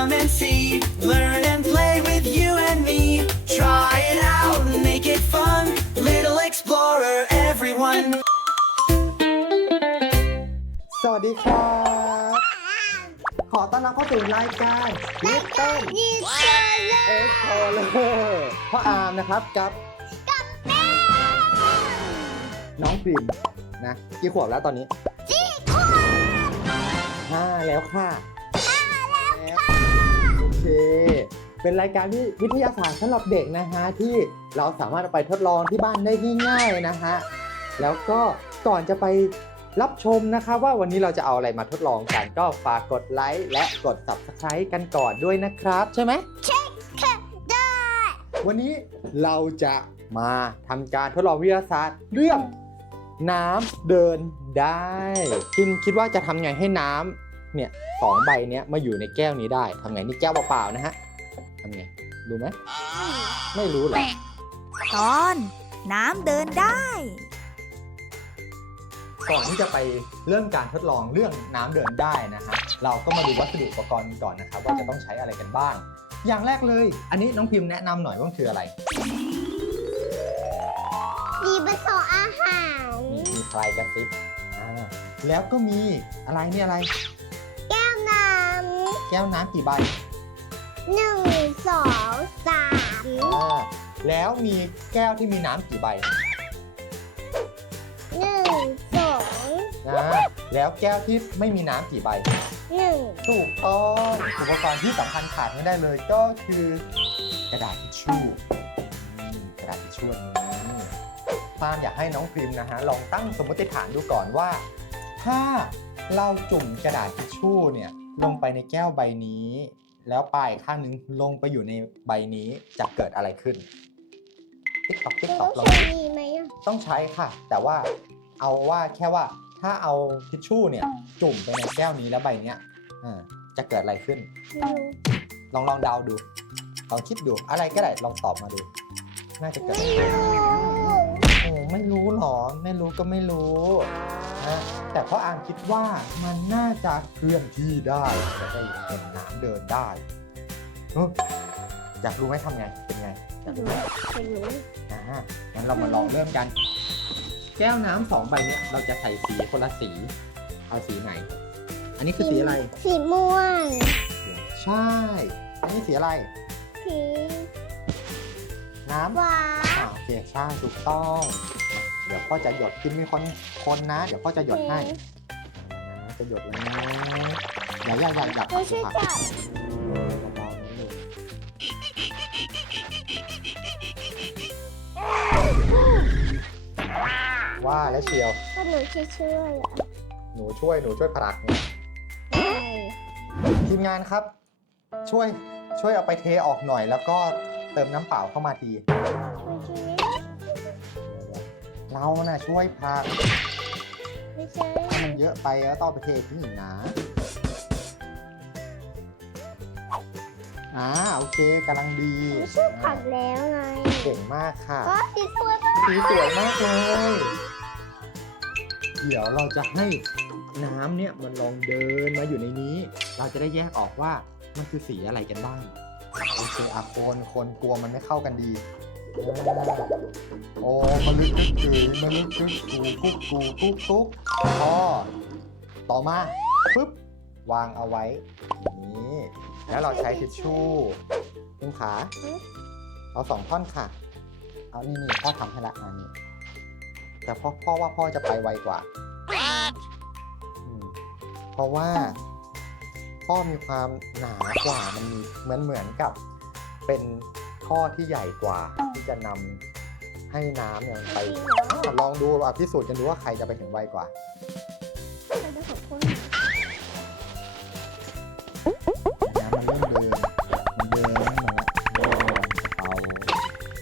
come and see. Learn and play with you and me. Try it out and make it fun. Little explorer, everyone. สวัสดีครับ ขอต้อนรับเข้าสู่รายการ Little ยินเจอเลยเอ็กโพเลยพ่ออาร์มนะครับกับน้องพิมนะกี่ขวบแล้วตอนนี้ จีขวบห้าแล้วค่ะแล้วโอ เค เป็นรายการที่วิทยาศาสตร์สำหรับเด็กนะฮะที่เราสามารถเอาไปทดลองที่บ้านได้ง่ายๆนะฮะแล้วก็ก่อนจะไปรับชมนะครับว่าวันนี้เราจะเอาอะไรมาทดลองกันก็ฝากกดไลค์และกด subscribe กันก่อนด้วยนะครับ ใช่ไหมค่ะได้วันนี้เราจะมาทำการทดลองวิทยาศาสตร์เรื่องน้ำเดินได้คิมคิดว่าจะทำไงให้น้ำ เนี่ยสองใบเนี้ยมาอยู่ในแก้วนี้ได้ทำไงนี่แก้วเปล่าๆนะฮะทำไงรู้ไหมไม่รู้เหรอตอนน้ำเดินได้ ก่อนที่จะไปเริ่มการทดลองเรื่องน้ำเดินได้นะฮะเราก็มาดูวัสดุอุปกรณ์กันก่อนนะครับว่าจะต้องใช้อะไรกันบ้าง อย่างแรกเลย อันนี้น้องพิมพ์แนะนำหน่อยว่ามันคืออะไรดีผสมอาหารมีมีใครกระซิบอ่าแล้วก็มีอะไรเนี่ยอะไรแก้วน้ แก้วน้ำกี่ใบำหนึ่งสองสามอ่าแล้วมีแก้วที่มีน้ำกี่ใบหนึ่งสองนะแล้วแก้วที่ไม่มีน้ำกี่ใบ หนึ่งถูกต้องอุปกรณ์ที่สำคัญขาดไม่ได้เลยก็คือกระดาษทิชชู่อืมกระดาษทิชชู่อันนี้ฟาร์มอยากให้น้องพริมนะฮะลองตั้งสมมติฐานดูก่อนว่า ถ้าเราจุ่มกระดาษทิชชู่เนี่ย ลงไปในแก้วใบนี้ แล้วปลายข้างหนึงลงไปอยู่ในใบนี้จะเกิดอะไรขึ้นติ๊กตอกติ๊กเราตต้ออกงลองใช้ดูดีไหมอะต้องใช้ค่ะ แต่ว่าเอาว่าแค่ว่าถ้าเอาทิชชู่เนี่ยจุ่มไปในแก้วนี้แล้วใบเนี้ยอ่าจะเกิดอะไรขึ้น ไม่รู้ลองลองเดาดู ลองคิดดูอะไรก็ได้ลองตอบมาดู น่าจะเกิดอะไรไม่ขึ้นรู้โอ้ไม่รู้หรอ ไม่รู้ก็ไม่รู้ นะแต่พ่ออามคิดว่ามันน่าจะเคลื่อนที่ได้จะได้เห็นน้ำเดินได้เอ้ออยากรู้ไหมทำไง เป็นไงอยากรู้ไหมไม่รู้อ่างั้นเรามาลองเริ่มกัน แก้วน้ำสองใบเนี้ยเราจะใส่สีคนละสี เอาสีไหน อันนี้คือสีอะไร สีม่วง ใช่ อันนี้สีอะไร สีน้ำ ฟ้า อ่าโอเคใช่ถูกต้อง เดี๋ยวพ่อจะหยดกินมีคนคนนะ เดี๋ยวพ่อจะหยดให้นะจะหยดแล้วนะอย่าอย่าอย่าอย่าเราช่วยจับเบาๆนิดนึงว่าแล้วเชียวก็หนูช่วยช่วยอะหนูช่วยหนูช่วยผลักเนี่ยใช่ทีมงานครับ ช่วยช่วยเอาไปเทออกหน่อย แล้วก็เติมน้ำเปล่าเข้ามาทีไม่ใช่ เราน่ะช่วยผลักไม่ใช่ถ้ามันเยอะไปแล้วต้องเอาไปเททิ้งอีกนะอ่าโอเคกำลังดีไม่ช่วยผักแล้วไงเก่งมากค่ะก็สีสวยมากสีสวยมากเลย เดี๋ยวเราจะให้น้ำเนี่ยมันลองเดินมาอยู่ในนี้ เราจะได้แยกออกว่ามันคือสีอะไรกันบ้างโอเคอาโคนคนกลัวมันไม่เข้ากันดีอ่า โอ้มาลึกกึกกือมาลึกกึกกูกุ๊กกูกุ๊กกุ๊กพอต่อมาปึ๊บวางเอาไว้นี้แล้วเราใช้ทิชชู่คุณขาเอาสองท่อนค่ะ เอานี่นี่พ่อทำให้ละอันนี้แต่พ่อพ่อว่าพ่อจะไปไวกว่าเพราะว่า พ่อมีความหนากว่ามันมีเหมือนเหมือนกับเป็น ท่อที่ใหญ่กว่าที่จะนำให้น้ำเนี่ยมันไปอะลองดูอะพิสูจน์กันดูว่าใครจะไปถึงไวกว่าเราจะขอบคุณน้ำมันเริ่มเดินมันเดินมาละเดินเอา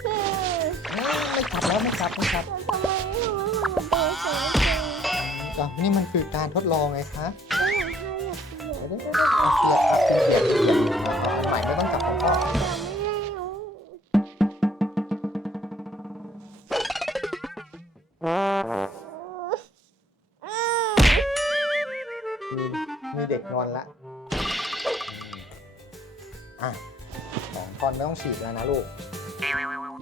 อืมไม่ขับแล้วไม่ขับไม่ขับทำไมไม่รู้ว่ามันเป็นสีจริงอะนี่มันคือการทดลองไงคะไม่อยากให้อยากเปลี่ยนเดี๋ยวเราเอาเสียบเอาเสียบเสียบเสียบเอาใหม่ไม่ต้องจับของพ่อ มีมีเด็กนอนละอะสองท่อนไม่ต้องฉีดแล้วนะลูก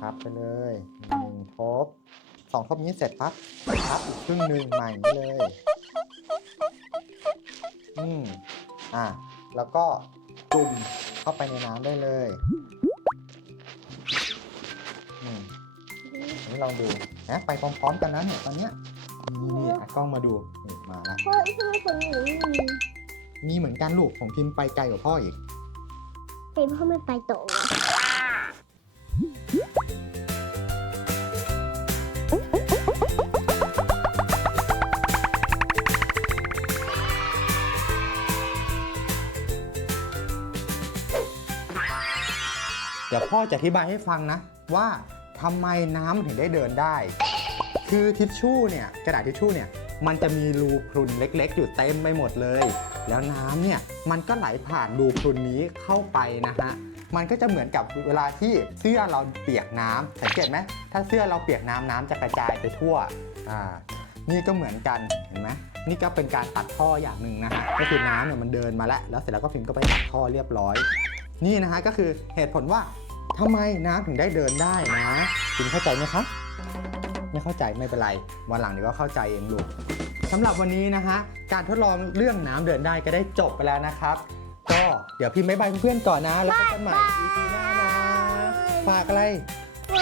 พับไปเลยหนึ่งทบสองทบนี้เสร็จปั๊บพับอีกครึ่งหนึ่งใหม่นี้เลย อืมอะแล้วก็จุ่มเข้าไปในน้ำได้เลย อืม นนี้ลองดูนะไปพร้อมๆกันนะเนี่ยตอนเนี้ยนี่นี่อะกล้องมาดูนี่มาแล้วเพราะทำไมคนหนูไม่มีมีเหมือนกันลูกของพิมพ์ไปไกลกว่าพ่ออีก เป็นเพราะมันไปโตอะเดี๋ยวพ่อจะอธิบายให้ฟังนะว่า ทำไมน้ำถึงได้เดินได้ คือทิชชู่เนี่ยกระดาษทิชชู่เนี่ยมันจะมีรูพรุนเล็กๆ อยู่เต็มไปหมดเลย แล้วน้ำเนี่ยมันก็ไหลผ่านรูพรุนนี้เข้าไปนะฮะมันก็จะเหมือนกับเวลาที่เสื้อเราเปียกน้ำสังเกตไหมถ้าเสื้อเราเปียกน้ำน้ำจะกระจายไปทั่วอ่านี่ก็เหมือนกันเห็นไหมนี่ก็เป็นการตัดท่ออย่างหนึ่งนะฮะก็คือน้ำเนี่ยมันเดินมาแล้วแล้วเสร็จแล้วก็พิมพ์ก็ไปตัดท่อเรียบร้อย นี่นะฮะก็คือเหตุผลว่า ทำไมน้ำถึงได้เดินได้นะพิมเข้าใจไหมครับ ไม่เข้าใจไม่เป็นไร วันหลังเดี๋ยวก็เข้าใจเองลูกสำหรับวันนี้นะฮะการทดลองเรื่องน้ำเดินได้ก็ได้จบไปแล้วนะครับ ก็เดี๋ยวพิมพ์บ๊ายบายเพื่อนๆก่อนนะ แล้วพบกันใหม่ EP หน้านะฝากอะไร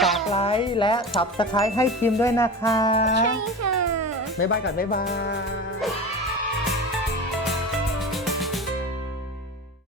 ฝากไลค์และ Subscribe ให้พิมพ์ด้วยนะคะใช่ค่ะบ๊ายบายก่อนบ๊ายบาย